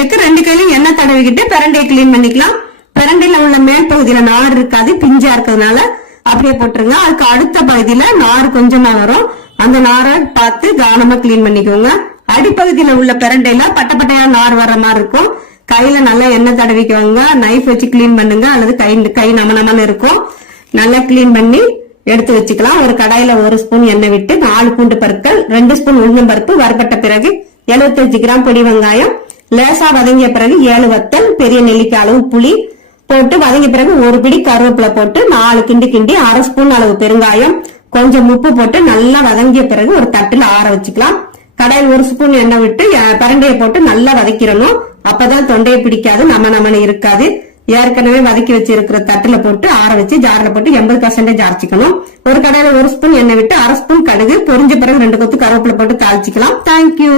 பிரண்டைகளுக்கு 2 கையிலும் எண்ணெய் தடவிக்கிட்டு பிரண்டையை கிளீன் பண்ணிக்கலாம். பிரண்டையில உள்ள மேல் பகுதியில நார் இருக்காது, பிஞ்சா இருக்கிறதுனால அப்படியே போட்டுருங்க. அதுக்கு அடுத்த பகுதியில நார் கொஞ்சமா வரும், அந்த நாரை பார்த்து கவனமா கிளீன் பண்ணிக்கோங்க. அடிப்பகுதியில உள்ள பிரண்டையில பட்டையா நார் வர்ற மாதிரி இருக்கும். கையில நல்லா எண்ணெய் தடவிக்கோங்க. நைஃப் வச்சு கிளீன் பண்ணுங்க, அல்லது கை நமனமான இருக்கும். நல்லா கிளீன் பண்ணி எடுத்து வச்சுக்கலாம். ஒரு கடாயில 1 ஸ்பூன் எண்ணெய் விட்டு 4 பூண்டு பற்கள், 2 ஸ்பூன் உளுந்தம் பருப்பு வறுபட்ட பிறகு 75 கிராம் பொடி வெங்காயம், லேசா வதங்கிய பிறகு 7 வத்தல், பெரிய நெல்லிக்காய் அளவு புளி போட்டு வதங்கிய பிறகு 1 பிடி கருவேப்பிலை போட்டு 4 கிண்டி 1/2 ஸ்பூன் அளவு பெருங்காயம், கொஞ்சம் உப்பு போட்டு நல்லா வதங்கிய பிறகு ஒரு தட்டுல ஆற வச்சுக்கலாம். கடாயில் 1 ஸ்பூன் எண்ணெய் விட்டு பிரண்டையை போட்டு நல்லா வதக்கிடணும். அப்பதான் தொண்டையை பிடிக்காது, நமன இருக்காது. ஏற்கனவே வதக்கி வச்சிருக்கிற தட்டுல போட்டு ஆற வச்சு ஜார்ல போட்டு 80% அரைச்சிக்கணும். ஒரு கடாயில 1 ஸ்பூன் எண்ணெய் விட்டு 1/2 ஸ்பூன் கடுகு, பொரிஞ்ச பிறகு 2 கொத்து கருவேப்பிலை போட்டு தாளிச்சிக்கலாம். தேங்க்யூ.